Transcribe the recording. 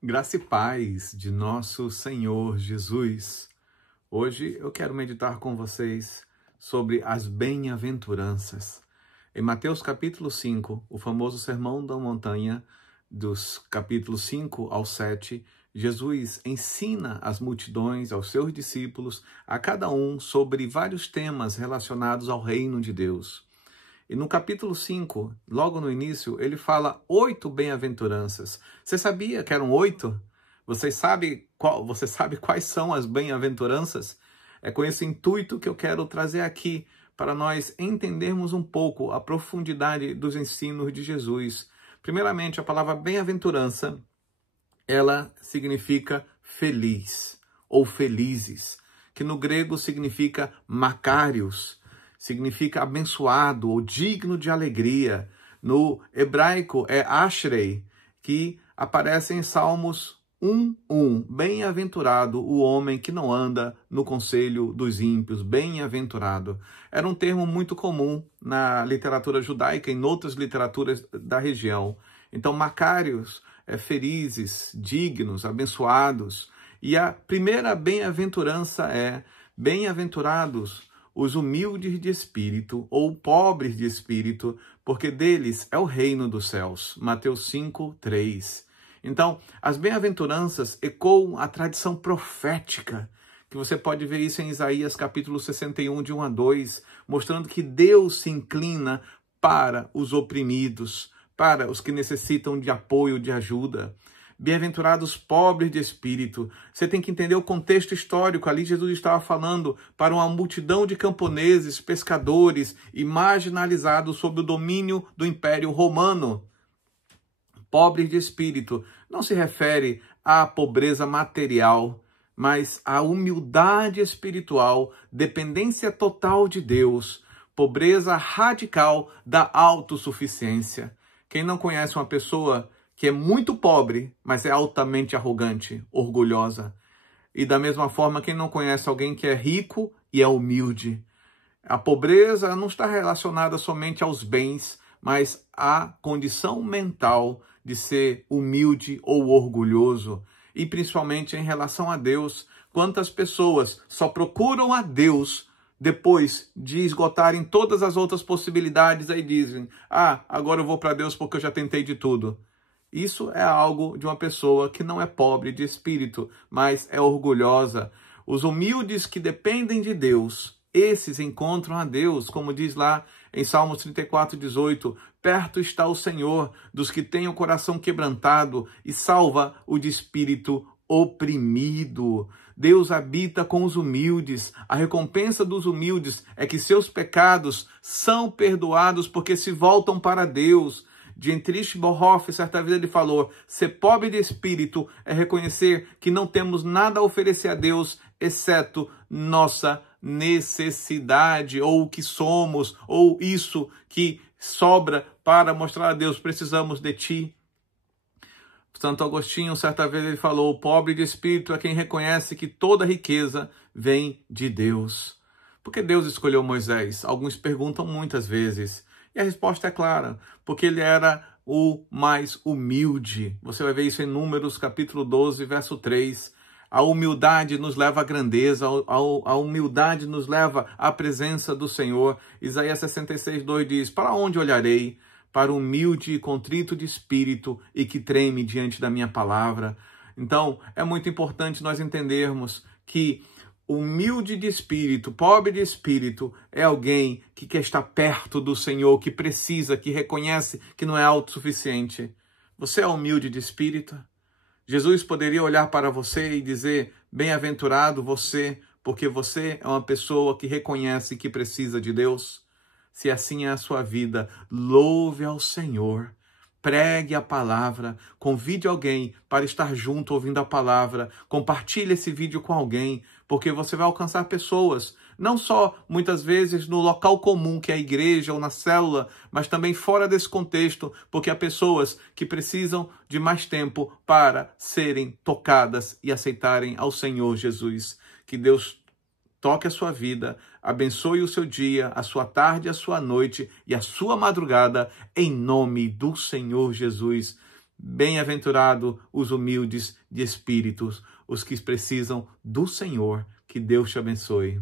Graça e paz de nosso Senhor Jesus. Hoje eu quero meditar com vocês sobre as bem-aventuranças. Em Mateus capítulo 5, o famoso Sermão da Montanha, dos capítulos 5 ao 7, Jesus ensina às multidões, aos seus discípulos, a cada um sobre vários temas relacionados ao reino de Deus. E no capítulo 5, logo no início, ele fala 8 bem-aventuranças. Você sabia que eram 8? Você sabe quais são as bem-aventuranças? É com esse intuito que eu quero trazer aqui, para nós entendermos um pouco a profundidade dos ensinos de Jesus. Primeiramente, a palavra bem-aventurança, ela significa feliz ou felizes, que no grego significa makarios, significa abençoado ou digno de alegria. No hebraico é ashrei, que aparece em Salmos 1:1. Bem-aventurado o homem que não anda no conselho dos ímpios, bem-aventurado. Era um termo muito comum na literatura judaica e em outras literaturas da região. Então, makarios é felizes, dignos, abençoados. E a primeira bem-aventurança é bem-aventurados os humildes de espírito ou pobres de espírito, porque deles é o reino dos céus. Mateus 5:3. Então, as bem-aventuranças ecoam a tradição profética, que você pode ver isso em Isaías capítulo 61, de 1 a 2, mostrando que Deus se inclina para os oprimidos, para os que necessitam de apoio, de ajuda. Bem-aventurados pobres de espírito. Você tem que entender o contexto histórico. Ali Jesus estava falando para uma multidão de camponeses, pescadores e marginalizados sob o domínio do Império Romano. Pobres de espírito não se refere à pobreza material, mas à humildade espiritual, dependência total de Deus, pobreza radical da autossuficiência. Quem não conhece uma pessoa que é muito pobre, mas é altamente arrogante, orgulhosa? E da mesma forma, quem não conhece alguém que é rico e é humilde? A pobreza não está relacionada somente aos bens, mas à condição mental de ser humilde ou orgulhoso. E principalmente em relação a Deus. Quantas pessoas só procuram a Deus depois de esgotarem todas as outras possibilidades, aí dizem: agora eu vou para Deus porque eu já tentei de tudo. Isso é algo de uma pessoa que não é pobre de espírito, mas é orgulhosa. Os humildes que dependem de Deus, esses encontram a Deus, como diz lá em Salmos 34:18, perto está o Senhor dos que têm o coração quebrantado e salva o de espírito oprimido. Deus habita com os humildes. A recompensa dos humildes é que seus pecados são perdoados porque se voltam para Deus. Dietrich Bonhoeffer, certa vez ele falou: ser pobre de espírito é reconhecer que não temos nada a oferecer a Deus, exceto nossa necessidade, ou o que somos, ou isso que sobra para mostrar a Deus: precisamos de ti. Santo Agostinho, certa vez ele falou: o pobre de espírito é quem reconhece que toda riqueza vem de Deus. Por que Deus escolheu Moisés? Alguns perguntam muitas vezes. E a resposta é clara: porque ele era o mais humilde. Você vai ver isso em Números capítulo 12, verso 3. A humildade nos leva à grandeza, a humildade nos leva à presença do Senhor. Isaías 66:2 diz: para onde olharei? Para o humilde e contrito de espírito e que treme diante da minha palavra. Então, é muito importante nós entendermos que humilde de espírito, pobre de espírito, é alguém que quer estar perto do Senhor, que precisa, que reconhece que não é autossuficiente. Você é humilde de espírito? Jesus poderia olhar para você e dizer: bem-aventurado você, porque você é uma pessoa que reconhece que precisa de Deus. Se assim é a sua vida, louve ao Senhor. Pregue a palavra, convide alguém para estar junto ouvindo a palavra, compartilhe esse vídeo com alguém, porque você vai alcançar pessoas, não só muitas vezes no local comum que é a igreja ou na célula, mas também fora desse contexto, porque há pessoas que precisam de mais tempo para serem tocadas e aceitarem ao Senhor Jesus. Que Deus toque a sua vida, abençoe o seu dia, a sua tarde, a sua noite e a sua madrugada, em nome do Senhor Jesus. Bem-aventurado os humildes de espíritos, os que precisam do Senhor. Que Deus te abençoe.